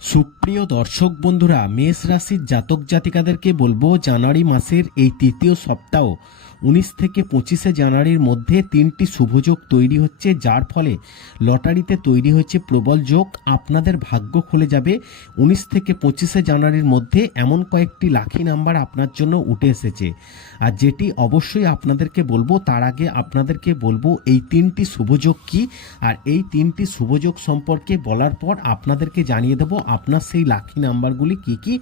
সুপ্রিয় দর্শক বন্ধুরা, মেষ রাশির জাতক জাতিকাদেরকে বলব, জানুয়ারি মাসের এই তৃতীয় সপ্তাহ, উনিশ থেকে পঁচিশে জানুয়ারির মধ্যে তিনটি শুভযোগ তৈরি হচ্ছে, যার ফলে লটারিতে তৈরি হচ্ছে প্রবল যোগ। আপনাদের ভাগ্য খুলে যাবে, উনিশ থেকে পঁচিশে জানুয়ারির মধ্যে এমন কয়েকটি লাখি নাম্বার আপনার জন্য উঠে এসেছে। আর যেটি অবশ্যই আপনাদেরকে বলব, তার আগে আপনাদেরকে বলব, এই তিনটি শুভযোগ কি? আর এই তিনটি শুভযোগ সম্পর্কে বলার পর আপনাদেরকে জানিয়ে দেব আপনার সেই লাখি নাম্বারগুলি কি কি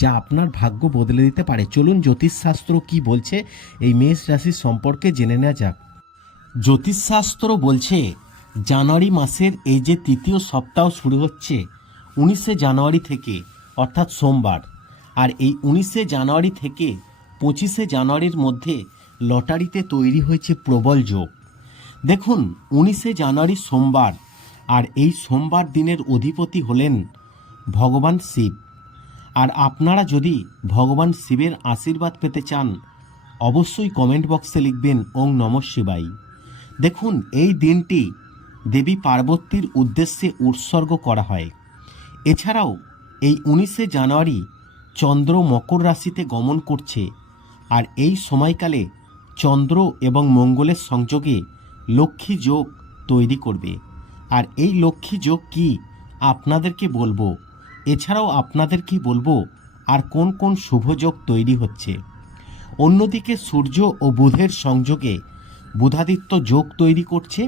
যা আপনার ভাগ্য বদলে দিতে পারে? চলুন জ্যোতিষশাস্ত্র কি বলছে? এই মেষ রাশির সম্পর্কে জেনে নেওয়া যাক। জ্যোতিষশাস্ত্র বলছে, জানুয়ারি মাসের এই যে তৃতীয় সপ্তাহ শুরু হচ্ছে, উনিশে জানুয়ারি থেকে, অর্থাৎ সোমবার, আর এই উনিশে জানুয়ারি থেকে পঁচিশে জানুয়ারির মধ্যে লটারিতে তৈরি হয়েছে প্রবল যোগ। দেখুন, উনিশে জানুয়ারি সোমবার, আর এই সোমবার দিনের অধিপতি হলেন ভগবান শিব। আর আপনারা যদি ভগবান শিবের আশীর্বাদ পেতে চান, অবশ্যই কমেন্ট বক্সে লিখবেন ওং নম শিবাই দেখুন, এই দিনটি দেবী পার্বতীর উদ্দেশ্যে উৎসর্গ করা হয়। এছাড়াও, এই উনিশে জানুয়ারি চন্দ্র মকর রাশিতে গমন করছে। আর এই সময়কালে চন্দ্র এবং মঙ্গলের সংযোগে লক্ষ্মী যোগ তৈরি করবে। আর এই লক্ষ্মী যোগ কি, আপনাদেরকে বলব। এছাড়াও আপনাদের কি বলব, আর কোন কোন শুভযোগ তৈরি হচ্ছে? অন্যদিকে সূর্য ও বুধের সংযোগে বুধাদিত্য যোগ তৈরি করছে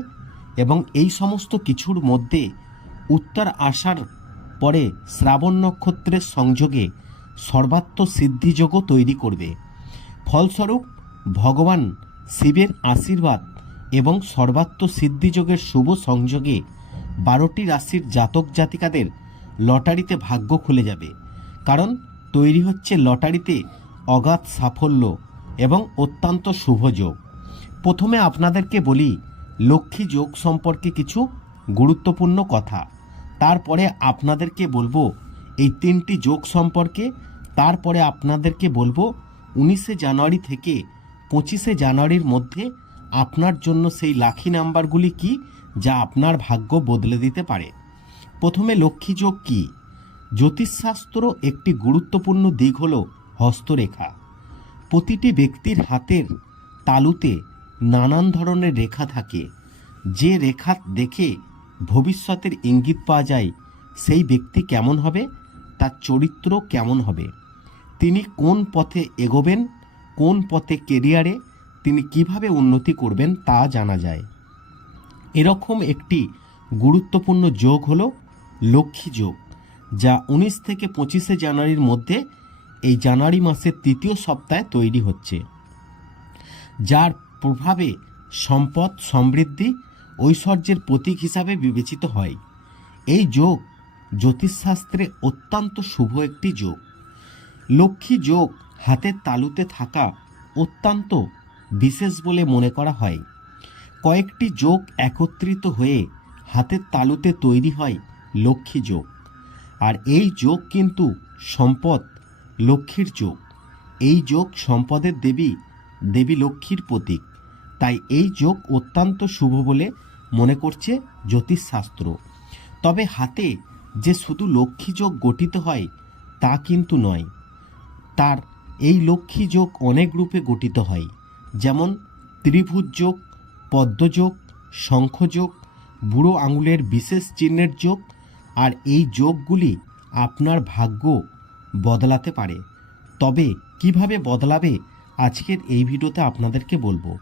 এবং এই সমস্ত কিছুর মধ্যে উত্তর আসার পরে শ্রাবণ নক্ষত্রের সংযোগে সর্বাত্ম সিদ্ধিযোগও তৈরি করবে। ফলস্বরূপ ভগবান শিবের আশীর্বাদ এবং সর্বাত্ম সিদ্ধিযোগের শুভ সংযোগে বারোটি রাশির জাতক জাতিকাদের লটারিতে ভাগ্য খুলে যাবে। কারণ তৈরি হচ্ছে লটারিতে অগাধ সাফল্য এবং অত্যন্ত শুভ যোগ। প্রথমে আপনাদেরকে বলি, লক্ষ্মী যোগ সম্পর্কে কিছু গুরুত্বপূর্ণ কথা। তারপরে আপনাদেরকে বলব, এই তিনটি যোগ সম্পর্কে। তারপরে আপনাদেরকে বলব, উনিশে জানুয়ারি থেকে পঁচিশে জানুয়ারির মধ্যে আপনার জন্য সেই লাখি নাম্বারগুলি কি, যা আপনার ভাগ্য বদলে দিতে পারে। প্রথমে লক্ষ্মী যোগ কী? জ্যোতিষশাস্ত্র একটি গুরুত্বপূর্ণ দিক হল হস্তরেখা। প্রতিটি ব্যক্তির হাতের তালুতে নানান ধরনের রেখা থাকে। যে রেখা দেখে ভবিষ্যতের ইঙ্গিত পাওয়া যায়, সেই ব্যক্তি কেমন হবে, তার চরিত্র কেমন হবে, তিনি কোন পথে এগোবেন, কোন পথে কেরিয়ারে, তিনি কীভাবে উন্নতি করবেন তা জানা যায়। এরকম একটি গুরুত্বপূর্ণ যোগ হলো লক্ষ্মী যোগ, যা উনিশ থেকে পঁচিশে জানুয়ারির মধ্যে এই জানুয়ারি মাসের তৃতীয় সপ্তাহে তৈরি হচ্ছে। যার প্রভাবে সম্পদ সমৃদ্ধি ঐশ্বর্যের প্রতীক হিসাবে বিবেচিত হয়। এই যোগ জ্যোতিষশাস্ত্রে অত্যন্ত শুভ একটি যোগ। লক্ষ্মী যোগ হাতের তালুতে থাকা অত্যন্ত বিশেষ বলে মনে করা হয়। কয়েকটি যোগ একত্রিত হয়ে হাতের তালুতে তৈরি হয়। লক্ষ্মী যোগ। আর এই যোগ কিন্তু সম্পদ, লক্ষ্মীর যোগ। এই যোগ সম্পদের দেবী দেবী লক্ষ্মীর প্রতীক। তাই এই যোগ অত্যন্ত শুভ বলে মনে করছে জ্যোতিষশাস্ত্র। তবে হাতে যে শুধু লক্ষ্মী যোগ গঠিত হয়, তা কিন্তু নয়। তার এই লক্ষ্মী যোগ অনেক রূপে গঠিত হয়। যেমন ত্রিভুজ যোগ পদ্মযোগ শঙ্খযোগ বুড়ো আঙুলের বিশেষ চিহ্নের যোগ আর এই যোগগুলি আপনার ভাগ্য বদলাতে পারে। তবে কীভাবে বদলাবে আজকের এই ভিডিওতে আপনাদেরকে বলব।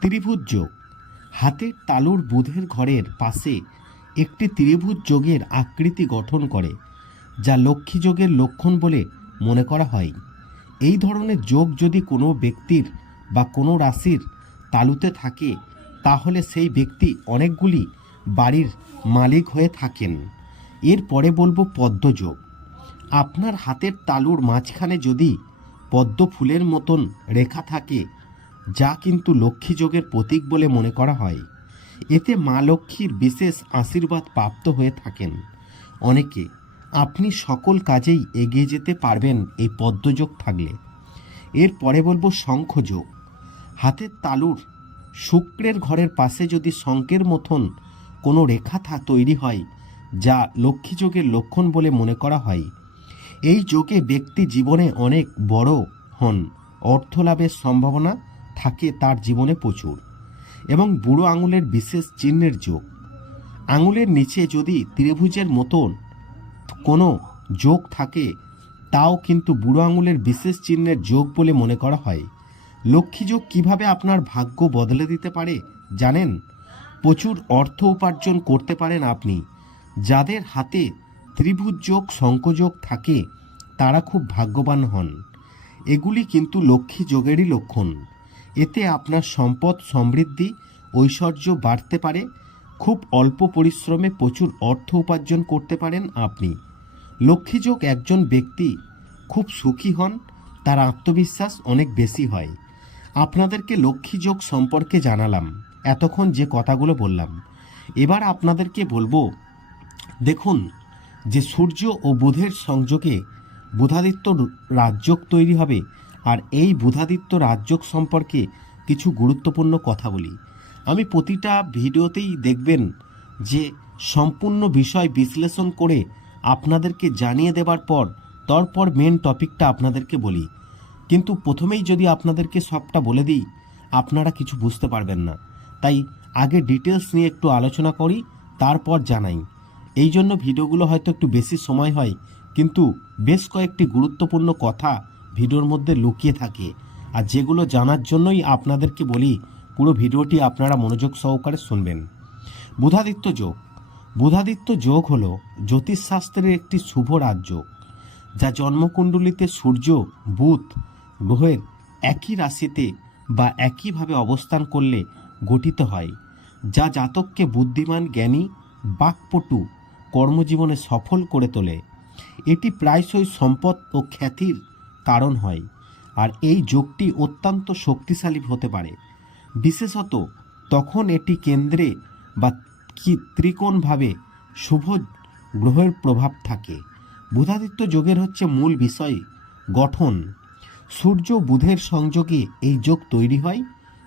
ত্রিভুজ যোগ। হাতের তালুর বুধের ঘরের পাশে একটি ত্রিভুজ যোগের আকৃতি গঠন করে, যা লক্ষ্মী যোগের লক্ষণ বলে মনে করা হয়। এই ধরনের যোগ যদি কোনো ব্যক্তির বা কোনো রাশির তালুতে থাকে, তাহলে সেই ব্যক্তি অনেকগুলি বাড়ির মালিক হয়ে থাকেন। এরপরে বলব পদ্মযোগ আপনার হাতের তালুর মাঝখানে যদি পদ্ম ফুলের মতন রেখা থাকে, যা কিন্তু লক্ষ্মী যোগের প্রতীক বলে মনে করা হয়, এতে মা লক্ষ্মীর বিশেষ আশীর্বাদ প্রাপ্ত হয়ে থাকেন। অনেকে, আপনি সকল কাজেই এগিয়ে যেতে পারবেন এই পদ্মযোগ থাকলে। এরপরে বলব শঙ্খযোগ হাতের তালুর শুক্রের ঘরের পাশে যদি শঙ্কের মতন কোনো রেখা থা, তৈরি হয় যা লক্ষ্মী যোগের লক্ষণ বলে মনে করা হয়। এই যোগে ব্যক্তি জীবনে অনেক বড় হন। অর্থ লাভের সম্ভাবনা থাকে তার জীবনে প্রচুর। এবং বুড়ো আঙুলের বিশেষ চিহ্নের যোগ। আঙুলের নিচে যদি ত্রিভুজের মতন কোনো যোগ থাকে, তাও কিন্তু বুড়ো আঙুলের বিশেষ চিহ্নের যোগ বলে মনে করা হয়। লক্ষ্মী যোগ কীভাবে আপনার ভাগ্য বদলে দিতে পারে জানেন? প্রচুর অর্থ উপার্জন করতে পারেন আপনি। যাদের হাতে ত্রিভুজ যোগ শঙ্কযোগ থাকে, তারা খুব ভাগ্যবান হন। এগুলি কিন্তু লক্ষ্মী যোগেরই লক্ষণ। এতে আপনার সম্পদ, সমৃদ্ধি, ঐশ্বর্য বাড়তে পারে। খুব অল্প পরিশ্রমে প্রচুর অর্থ উপার্জন করতে পারেন আপনি। লক্ষ্মীযোগ একজন ব্যক্তি খুব সুখী হন, তার আত্মবিশ্বাস অনেক বেশি হয়। আপনাদেরকে লক্ষ্মীযোগ সম্পর্কে জানালাম। এতক্ষণ যে কথাগুলো বললাম। এবার আপনাদেরকে বলব দেখুন যে সূর্য ও বুধের সংযোগে বুধাদিত্য রাজযোগ তৈরি হবে আর এই বুধাদিত্য রাজযোগ সম্পর্কে কিছু গুরুত্বপূর্ণ কথা বলি। আমি প্রতিটা ভিডিওতেই দেখবেন যে সম্পূর্ণ বিষয় বিশ্লেষণ করে আপনাদেরকে জানিয়ে দেবার পর, তারপর মেন টপিকটা আপনাদেরকে বলি। কিন্তু প্রথমেই যদি আপনাদেরকে সবটা বলে দিই, আপনারা কিছু বুঝতে পারবেন না। তাই আগে ডিটেলস নিয়ে একটু আলোচনা করি, তারপর জানাই। এই জন্য ভিডিওগুলো হয়তো একটু বেশি সময় হয়, কিন্তু বেশ কয়েকটি গুরুত্বপূর্ণ কথা ভিডিওর মধ্যে লুকিয়ে থাকে। আর যেগুলো জানার জন্যই আপনাদেরকে বলি, পুরো ভিডিওটি আপনারা মনোযোগ সহকারে শুনবেন। বুধাদিত্য যোগ। বুধাদিত্য যোগ হল জ্যোতিষশাস্ত্রের একটি শুভ রাজ্য, যা জন্মকুণ্ডলিতে সূর্য, বুধ, গ্রহের একই রাশিতে বা একইভাবে অবস্থান করলে গঠিত হয়, যা জাতককে বুদ্ধিমান, জ্ঞানী, বাকপটু কর্মজীবনে সফল করে তোলে, এটি প্রায়শই সম্পদ ও খ্যাতির কারণ হয়, আর এই যোগটি অত্যন্ত শক্তিশালী হতে পারে। বিশেষত তখন এটি কেন্দ্রে বা ত্রিকোণভাবে শুভ গ্রহের প্রভাব থাকে। বুধাদিত্য যোগের হচ্ছে মূল বিষয়, গঠন। সূর্য বুধের সংযোগে এই যোগ তৈরি হয়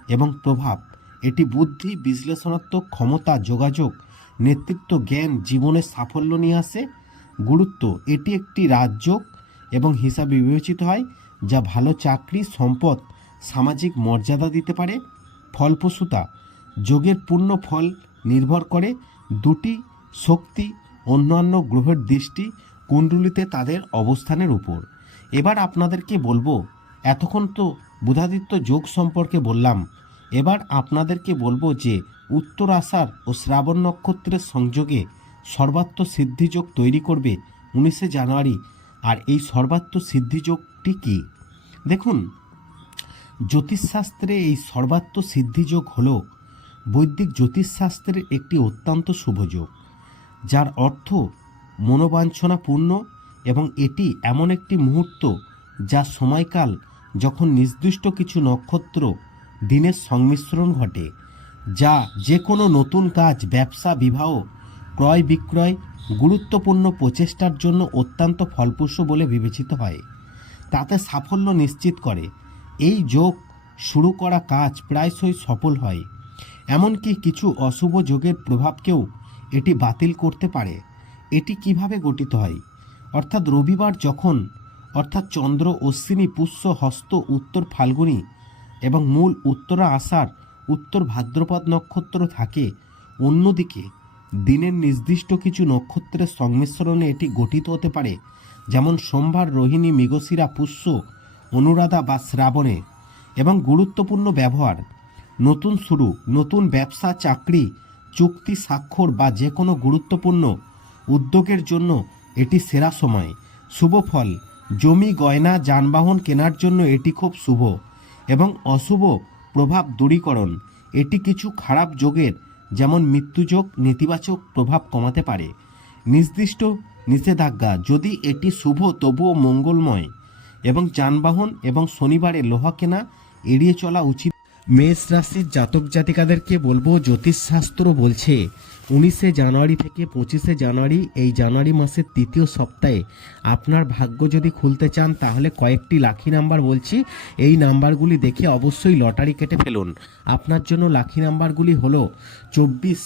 এবং প্রভাব। এটি বুদ্ধি, বিশ্লেষণাত্মক ক্ষমতা, যোগাযোগ নেতৃত্ব জ্ঞান জীবনের সাফল্য নিয়ে আসে। গুরুত্ব এটি একটি রাজযোগ এবং হিসাবে বিবেচিত হয়, যা ভালো চাকরি, সম্পদ, সামাজিক মর্যাদা দিতে পারে। ফলপ্রসূতা, যোগের পূর্ণ ফল নির্ভর করে দুটি শক্তি, অন্যান্য গ্রহের দৃষ্টি কুণ্ডলিতে তাদের অবস্থানের উপর। এবার আপনাদেরকে বলব, এতক্ষণ তো বুধাদিত্য যোগ সম্পর্কে বললাম এবার আপনাদেরকে বলব যে উত্তর আষাঢ় ও শ্রাবণ নক্ষত্রের সংযোগে সর্বাত্ম সিদ্ধিযোগ তৈরি করবে উনিশে জানুয়ারি। আর এই সর্বাত্ম সিদ্ধিযোগটি কী? দেখুন, জ্যোতিষশাস্ত্রে এই সর্বাত্ম সিদ্ধিযোগ হল বৈদিক জ্যোতিষশাস্ত্রের একটি অত্যন্ত শুভযোগ যার অর্থ মনোবাঞ্ছনাপূর্ণ এবং এটি এমন একটি মুহূর্ত যা সময়কাল যখন নির্দিষ্ট কিছু নক্ষত্র দিনের সংমিশ্রণ ঘটে, যা যে কোনো নতুন কাজ, ব্যবসা, বিবাহ, ক্রয় বিক্রয়, গুরুত্বপূর্ণ প্রচেষ্টার জন্য অত্যন্ত ফলপ্রসূ বলে বিবেচিত হয়। তাতে সাফল্য নিশ্চিত করে। এই যোগ শুরু করা কাজ প্রায়শই সফল হয়। এমনকি কিছু অশুভ যোগের প্রভাবকেও এটি বাতিল করতে পারে। এটি কীভাবে গঠিত হয়? অর্থাৎ রবিবার যখন, অর্থাৎ চন্দ্র, অশ্বিনী, পুষ্য, হস্ত, উত্তর, ফাল্গুনী এবং মূল উত্তরা আষাঢ়, উত্তর ভাদ্রপদ নক্ষত্র থাকে। অন্যদিকে, দিনের নির্দিষ্ট কিছু নক্ষত্রের সংমিশ্রণে এটি গঠিত হতে পারে, যেমন সোমবার রোহিণী মৃগশিরা পুষ্য, অনুরাধা বা শ্রাবণে। এবং গুরুত্বপূর্ণ ব্যবহার, নতুন শুরু, নতুন ব্যবসা, চাকরি, চুক্তি, স্বাক্ষর বা যে কোনো গুরুত্বপূর্ণ উদ্যোগের জন্য এটি সেরা সময়। শুভ ফল, জমি, গয়না, যানবাহন কেনার জন্য এটি খুব শুভ। এবং অশুভ প্রভাব দূরীকরণ। এটি কিছু খারাপ যোগের, যেমন মৃত্যুযোগ, নেতিবাচক প্রভাব কমাতে পারে। নির্দিষ্ট নিষেধাজ্ঞা, যদি এটি শুভ, তবুও মঙ্গলময়। এবং যানবাহন এবং শনিবারে লোহা কেনা এড়িয়ে চলা উচিত মেষ রাশির জাতক জাতিকাদেরকে বলব জ্যোতিষশাস্ত্র বলছে, উনিশে জানুয়ারি থেকে পঁচিশে জানুয়ারি, এই জানুয়ারি মাসের তৃতীয় সপ্তাহে আপনার ভাগ্য যদি খুলতে চান, তাহলে কয়েকটি লাখি নাম্বার বলছি। এই নাম্বারগুলি দেখে অবশ্যই লটারি কেটে ফেলুন। আপনার জন্য লাখি নাম্বারগুলি হলো চব্বিশ,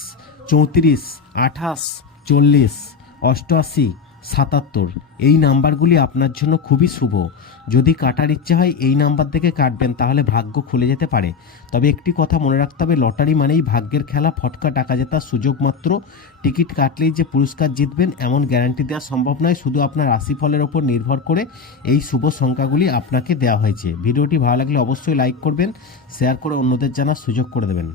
চৌত্রিশ, আঠাশ, চল্লিশ, অষ্টআশি সাতাত্তর। এই নাম্বারগুলি আপনার জন্য খুবই শুভ। যদি কাটার ইচ্ছে হয়, এই নাম্বার থেকে কাটবেন, তাহলে ভাগ্য খুলে যেতে পারে। তবে একটি কথা মনে রাখতে হবে, লটারি মানেই ভাগ্যের খেলা, ফটকা, টাকা জেতার সুযোগ মাত্র। টিকিট কাটলেই যে পুরস্কার জিতবেন, এমন গ্যারান্টি দেওয়া সম্ভব নয়। শুধু আপনার রাশিফলের ওপর নির্ভর করে এই শুভ সংখ্যাগুলি আপনাকে দেওয়া হয়েছে। ভিডিওটি ভালো লাগলে অবশ্যই লাইক করবেন, শেয়ার করে অন্যদের জানার সুযোগ করে দেবেন।